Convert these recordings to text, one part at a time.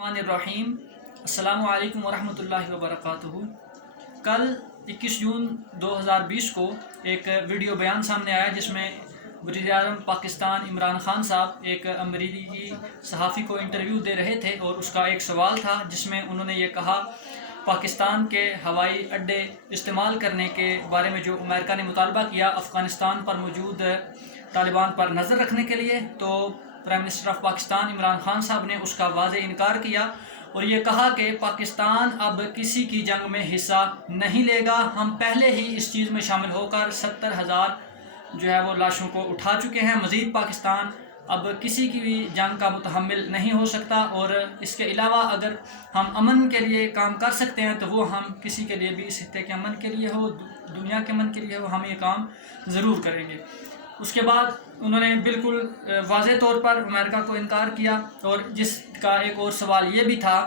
الرحمن الرحیم السلام علیکم ورحمۃ اللہ وبرکاتہ۔ کل 21 جون 2020 کو ایک ویڈیو بیان سامنے آیا جس میں وزیر اعظم پاکستان عمران خان صاحب ایک امریکی صحافی کو انٹرویو دے رہے تھے، اور اس کا ایک سوال تھا جس میں انہوں نے یہ کہا پاکستان کے ہوائی اڈے استعمال کرنے کے بارے میں جو امریکہ نے مطالبہ کیا افغانستان پر موجود طالبان پر نظر رکھنے کے لیے، تو prime minister of Pakistan Imran Khan صاحب نے اس کا واضح انکار کیا اور یہ کہا کہ پاکستان اب کسی کی جنگ میں حصہ نہیں لے گا۔ ہم پہلے ہی اس چیز میں شامل ہو کر 70,000 جو ہے وہ لاشوں کو اٹھا چکے ہیں۔ مزید پاکستان اب کسی کی بھی جنگ کا متحمل نہیں ہو سکتا، اور اس کے علاوہ اگر ہم امن کے لیے کام کر سکتے ہیں تو وہ ہم کسی کے لیے بھی، اس خطے کے امن کے لیے ہو، دنیا کے امن کے لیے ہو، ہم یہ کام ضرور کریں گے۔ اس کے بعد انہوں نے بالکل واضح طور پر امریکہ کو انکار کیا، اور جس کا ایک اور سوال یہ بھی تھا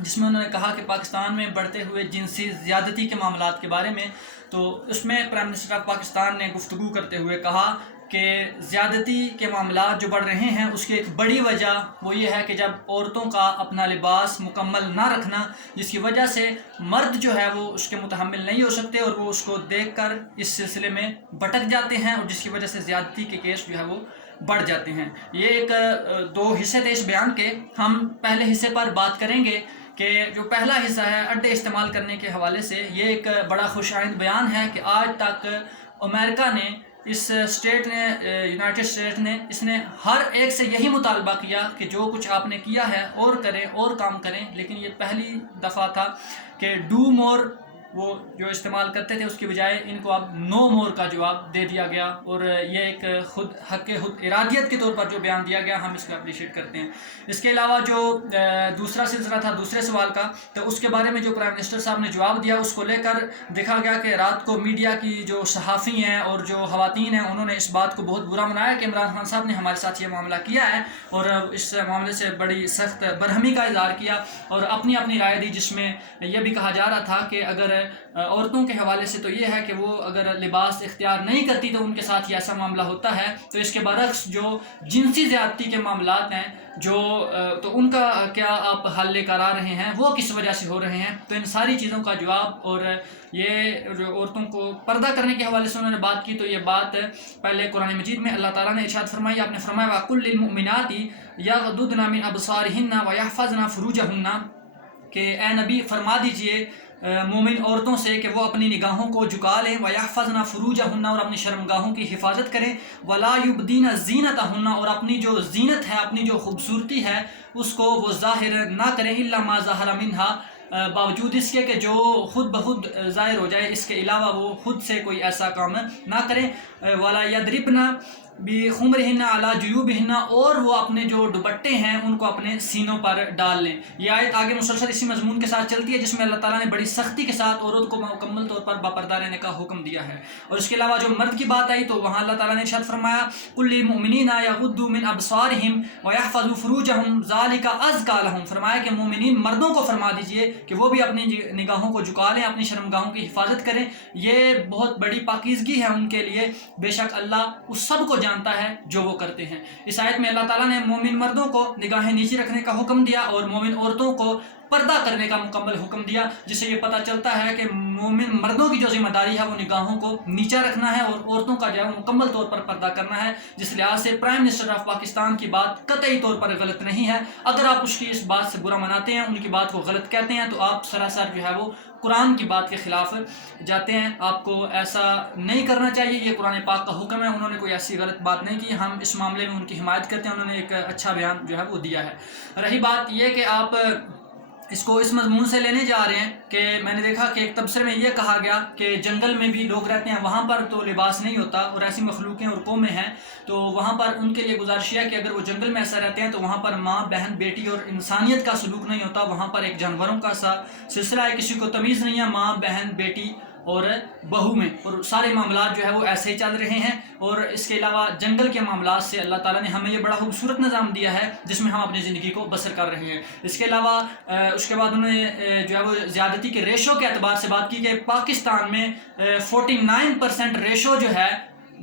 جس میں انہوں نے کہا کہ پاکستان میں بڑھتے ہوئے جنسی زیادتی کے معاملات کے بارے میں، تو اس میں پرائم منسٹر آف پاکستان نے گفتگو کرتے ہوئے کہا کہ زیادتی کے معاملات جو بڑھ رہے ہیں اس کی ایک بڑی وجہ وہ یہ ہے کہ جب عورتوں کا اپنا لباس مکمل نہ رکھنا، جس کی وجہ سے مرد جو ہے وہ اس کے متحمل نہیں ہو سکتے اور وہ اس کو دیکھ کر اس سلسلے میں بھٹک جاتے ہیں، اور جس کی وجہ سے زیادتی کے کیس جو ہے وہ بڑھ جاتے ہیں۔ یہ ایک دو حصے تھے اس بیان کے۔ ہم پہلے حصے پر بات کریں گے کہ جو پہلا حصہ ہے اڈے استعمال کرنے کے حوالے سے، یہ ایک بڑا خوش آئند بیان ہے کہ آج تک امریکہ نے، اس اسٹیٹ نے، یونائٹڈ اسٹیٹ نے، اس نے ہر ایک سے یہی مطالبہ کیا کہ جو کچھ آپ نے کیا ہے اور کریں اور کام کریں، لیکن یہ پہلی دفعہ تھا کہ ڈو مور وہ جو استعمال کرتے تھے اس کی بجائے ان کو اب نو مور کا جواب دے دیا گیا، اور یہ ایک خود حق خود ارادیت کے طور پر جو بیان دیا گیا ہم اس کو اپریشیٹ کرتے ہیں۔ اس کے علاوہ جو دوسرا سلسلہ تھا دوسرے سوال کا، تو اس کے بارے میں جو پرائم منسٹر صاحب نے جواب دیا اس کو لے کر دیکھا گیا کہ رات کو میڈیا کی جو صحافی ہیں اور جو خواتین ہیں انہوں نے اس بات کو بہت برا منایا کہ عمران خان صاحب نے ہمارے ساتھ یہ معاملہ کیا ہے، اور اس معاملے سے بڑی سخت برہمی کا اظہار کیا اور اپنی اپنی رائے دی، جس میں یہ بھی کہا جا رہا تھا کہ اگر عورتوں کے حوالے سے تو یہ ہے کہ وہ اگر لباس اختیار نہیں کرتی تو ان کے ساتھ یہ ایسا معاملہ ہوتا ہے، تو اس کے برعکس جو جنسی زیادتی کے معاملات ہیں جو تو ان کا کیا آپ حل لے کر آ رہے ہیں، وہ کس وجہ سے ہو رہے ہیں۔ تو ان ساری چیزوں کا جواب، اور یہ جو عورتوں کو پردہ کرنے کے حوالے سے انہوں نے بات کی، تو یہ بات پہلے قرآن مجید میں اللہ تعالیٰ نے ارشاد فرمائی، آپ نے فرمایا وَقُلْ لِلْمُؤْمِنَاتِ يَغْضُضْنَ مِنْ أَبْصَارِهِنَّ وَيَحْفَظْنَ فُرُوجَهُنَّ کہ اے نبی فرما دیجئے مومن عورتوں سے کہ وہ اپنی نگاہوں کو جھکا لیں، وَيَحْفَظْنَ فُرُوجَهُنَّ اور اپنی شرمگاہوں کی حفاظت کریں، وَلَا يُبْدِينَ زِينَتَهُنَّ اور اپنی جو زینت ہے، اپنی جو خوبصورتی ہے اس کو وہ ظاہر نہ کریں، إِلَّا مَا ظَهَرَ مِنْهَا باوجود اس کے کہ جو خود بخود ظاہر ہو جائے، اس کے علاوہ وہ خود سے کوئی ایسا کام نہ کریں، وَلَا يَضْرِبْنَ بِخُمُرِهِنَّ عَلَى جُيُوبِهِنَّ اور وہ اپنے جو دوپٹے ہیں ان کو اپنے سینوں پر ڈال لیں۔ یہ آیت آگے مسلسل اسی مضمون کے ساتھ چلتی ہے جس میں اللہ تعالیٰ نے بڑی سختی کے ساتھ عورت کو مکمل طور پر باپردہ رہنے کا حکم دیا ہے، اور اس کے علاوہ جو مرد کی بات آئی تو وہاں اللہ تعالیٰ نے ارشاد فرمایا قُلْ لِلْمُؤْمِنِينَ يَغُضُّوا مِنْ أَبْصَارِهِمْ وَيَحْفَظُوا فُرُوجَهُمْ ذَلِكَ أَزْكَىٰ لَهُمْ فرمایا کہ مومنین مردوں کو فرما دیجئے کہ وہ بھی اپنی نگاہوں کو جھکا لیں، اپنی شرمگاہوں کی حفاظت کریں، یہ بہت بڑی پاکیزگی ہے ان کے لیے، بے شک اللہ اس سب کو جانتا ہے جو وہ کرتے ہیں۔ اس آیت میں اللہ تعالیٰ نے مومن مردوں کو نگاہیں نیچے رکھنے کا حکم دیا اور مومن عورتوں کو پردہ کرنے کا مکمل حکم دیا، جس سے یہ پتہ چلتا ہے کہ مومن مردوں کی جو ذمہ داری ہے وہ نگاہوں کو نیچا رکھنا ہے اور عورتوں کا جو ہے وہ مکمل طور پر پردہ کرنا ہے، جس لحاظ سے پرائم منسٹر آف پاکستان کی بات قطعی طور پر غلط نہیں ہے۔ اگر آپ اس کی اس بات سے برا مناتے ہیں، ان کی بات کو غلط کہتے ہیں، تو آپ سراسر جو ہے وہ قرآن کی بات کے خلاف جاتے ہیں۔ آپ کو ایسا نہیں کرنا چاہیے، یہ قرآن پاک کا حکم ہے، انہوں نے کوئی ایسی غلط بات نہیں کی، ہم اس معاملے میں ان کی حمایت کرتے ہیں، انہوں نے ایک اچھا بیان جو ہے وہ دیا ہے۔ رہی بات یہ کہ آپ اس کو اس مضمون سے لینے جا رہے ہیں کہ میں نے دیکھا کہ ایک تبصرے میں یہ کہا گیا کہ جنگل میں بھی لوگ رہتے ہیں، وہاں پر تو لباس نہیں ہوتا، اور ایسی مخلوقیں اور قومیں ہیں تو وہاں پر ان کے لیے گزارش ہے کہ اگر وہ جنگل میں ایسا رہتے ہیں تو وہاں پر ماں بہن بیٹی اور انسانیت کا سلوک نہیں ہوتا، وہاں پر ایک جانوروں کا سا سلسلہ ہے، کسی کو تمیز نہیں ہے ماں بہن بیٹی اور بہو میں، اور سارے معاملات جو ہے وہ ایسے ہی چل رہے ہیں۔ اور اس کے علاوہ جنگل کے معاملات سے اللہ تعالیٰ نے ہمیں یہ بڑا خوبصورت نظام دیا ہے جس میں ہم اپنی زندگی کو بسر کر رہے ہیں۔ اس کے علاوہ اس کے بعد انہوں نے جو ہے وہ زیادتی کے ریشو کے اعتبار سے بات کی کہ پاکستان میں 49% ریشو جو ہے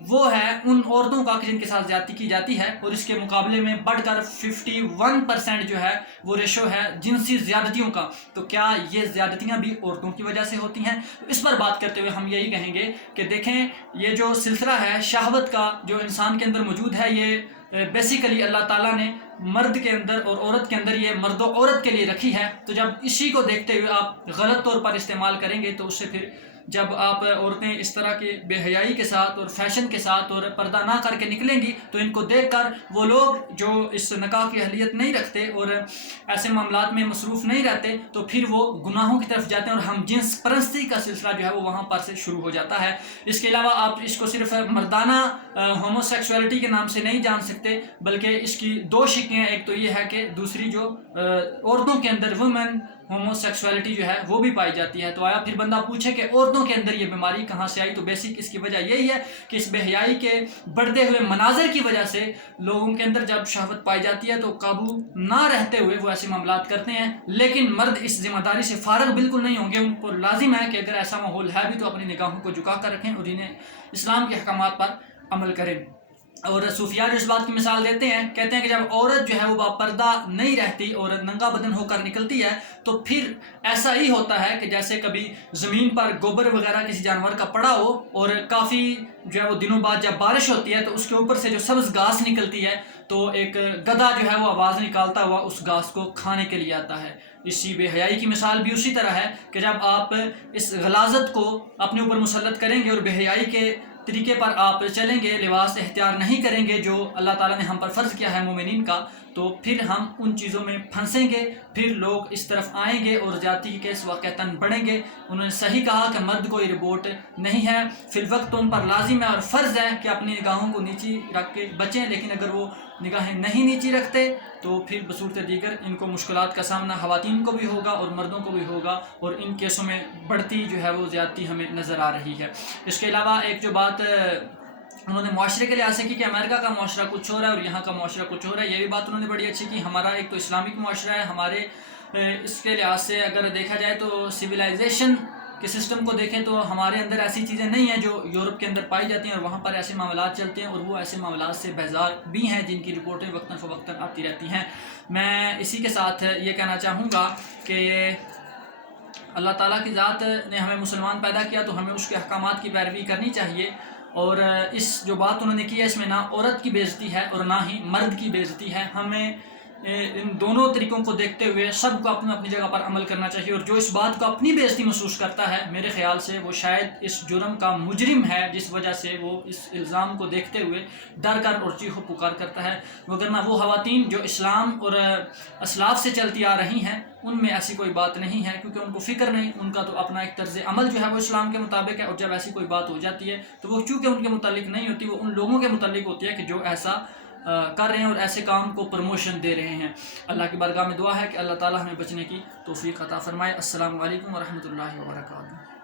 وہ ہے ان عورتوں کا جن کے ساتھ زیادتی کی جاتی ہے، اور اس کے مقابلے میں بڑھ کر 51% جو ہے وہ ریشو ہے جنسی زیادتیوں کا۔ تو کیا یہ زیادتیاں بھی عورتوں کی وجہ سے ہوتی ہیں؟ اس پر بات کرتے ہوئے ہم یہی کہیں گے کہ دیکھیں، یہ جو سلسلہ ہے شہوت کا جو انسان کے اندر موجود ہے، یہ بیسیکلی اللہ تعالیٰ نے مرد کے اندر اور عورت کے اندر یہ مرد و عورت کے لیے رکھی ہے۔ تو جب اسی کو دیکھتے ہوئے آپ غلط طور پر استعمال کریں گے تو اس سے پھر جب آپ عورتیں اس طرح کے بے حیائی کے ساتھ اور فیشن کے ساتھ اور پردہ نہ کر کے نکلیں گی تو ان کو دیکھ کر وہ لوگ جو اس نکاح کی اہلیت نہیں رکھتے اور ایسے معاملات میں مصروف نہیں رہتے تو پھر وہ گناہوں کی طرف جاتے ہیں، اور ہم جنس پرستی کا سلسلہ جو ہے وہ وہاں پر سے شروع ہو جاتا ہے۔ اس کے علاوہ آپ اس کو صرف مردانہ ہومو سیکسولیٹی کے نام سے نہیں جان سکتے، بلکہ اس کی دو شکیں ہیں۔ ایک تو یہ ہے کہ دوسری جو عورتوں کے اندر وومن ہومو سیکسولیٹی جو ہے وہ بھی پائی جاتی ہے۔ تو آیا پھر بندہ پوچھے کہ عورتوں کے اندر یہ بیماری کہاں سے آئی؟ تو بیسک اس کی وجہ یہی ہے کہ اس بے حیائی کے بڑھتے ہوئے مناظر کی وجہ سے لوگوں کے اندر جب شہوت پائی جاتی ہے تو قابو نہ رہتے ہوئے وہ ایسے معاملات کرتے ہیں۔ لیکن مرد اس ذمہ داری سے فارغ بالکل نہیں ہوں گے، ان کو لازم ہے کہ اگر ایسا ماحول ہے بھی تو اپنی نگاہوں کو جھکا کر رکھیں اور انہیں اسلام کے احکامات پر عمل کریں۔ اور صوفیاء جو اس بات کی مثال دیتے ہیں، کہتے ہیں کہ جب عورت جو ہے وہ باپردہ نہیں رہتی اور ننگا بدن ہو کر نکلتی ہے تو پھر ایسا ہی ہوتا ہے کہ جیسے کبھی زمین پر گوبر وغیرہ کسی جانور کا پڑا ہو اور کافی جو ہے وہ دنوں بعد جب بارش ہوتی ہے تو اس کے اوپر سے جو سبز گھاس نکلتی ہے تو ایک گدھا جو ہے وہ آواز نکالتا ہوا اس گھاس کو کھانے کے لیے آتا ہے۔ اسی بے حیائی کی مثال بھی اسی طرح ہے کہ جب آپ اس غلاظت کو اپنے اوپر مسلط کریں گے اور بے حیائی کے طریقے پر آپ چلیں گے، لباس اختیار نہیں کریں گے جو اللہ تعالیٰ نے ہم پر فرض کیا ہے مومنین کا، تو پھر ہم ان چیزوں میں پھنسیں گے، پھر لوگ اس طرف آئیں گے اور زیادتی کے کیس واقعتاً بڑھیں گے۔ انہوں نے صحیح کہا کہ مرد کو یہ رپورٹ نہیں ہے، فی الوقت ان پر لازم ہے اور فرض ہے کہ اپنی نگاہوں کو نیچی رکھ کے بچیں، لیکن اگر وہ نگاہیں نہیں نیچی رکھتے تو پھر بصورت دیگر ان کو مشکلات کا سامنا خواتین کو بھی ہوگا اور مردوں کو بھی ہوگا، اور ان کیسوں میں بڑھتی جو ہے وہ زیادتی ہمیں نظر آ رہی ہے۔ اس کے علاوہ ایک جو بات انہوں نے معاشرے کے لحاظ سے کی کہ امریکہ کا معاشرہ کچھ اور ہے اور یہاں کا معاشرہ کچھ اور ہے، یہ بھی بات انہوں نے بڑی اچھی کی۔ ہمارا ایک تو اسلامک معاشرہ ہے، ہمارے اس کے لحاظ سے اگر دیکھا جائے تو سویلائزیشن کے سسٹم کو دیکھیں تو ہمارے اندر ایسی چیزیں نہیں ہیں جو یورپ کے اندر پائی جاتی ہیں، اور وہاں پر ایسے معاملات چلتے ہیں اور وہ ایسے معاملات سے بیزار بھی ہیں جن کی رپورٹیں وقتاً فوقتاً آتی رہتی ہیں۔ میں اسی کے ساتھ یہ کہنا چاہوں گا کہ اللہ تعالیٰ کی ذات نے ہمیں مسلمان پیدا کیا تو ہمیں اس کے احکامات کی پیروی کرنی چاہیے، اور اس جو بات انہوں نے کی ہے اس میں نہ عورت کی بے عزتی ہے اور نہ ہی مرد کی بے عزتی ہے۔ ہمیں ان دونوں طریقوں کو دیکھتے ہوئے سب کو اپنی اپنی جگہ پر عمل کرنا چاہیے، اور جو اس بات کو اپنی بے عزتی محسوس کرتا ہے میرے خیال سے وہ شاید اس جرم کا مجرم ہے، جس وجہ سے وہ اس الزام کو دیکھتے ہوئے ڈر کر اور چیخ و پکار کرتا ہے۔ وگرنہ وہ خواتین جو اسلام اور اسلاف سے چلتی آ رہی ہیں ان میں ایسی کوئی بات نہیں ہے، کیونکہ ان کو فکر نہیں، ان کا تو اپنا ایک طرز عمل جو ہے وہ اسلام کے مطابق ہے، اور جب ایسی کوئی بات ہو جاتی ہے تو وہ چونکہ ان کے متعلق نہیں ہوتی، وہ ان لوگوں کے متعلق ہوتی ہے کہ جو ایسا کر رہے ہیں اور ایسے کام کو پروموشن دے رہے ہیں۔ اللہ کی بارگاہ میں دعا ہے کہ اللہ تعالیٰ ہمیں بچنے کی توفیق عطا فرمائے۔ السلام علیکم ورحمۃ اللہ وبرکاتہ۔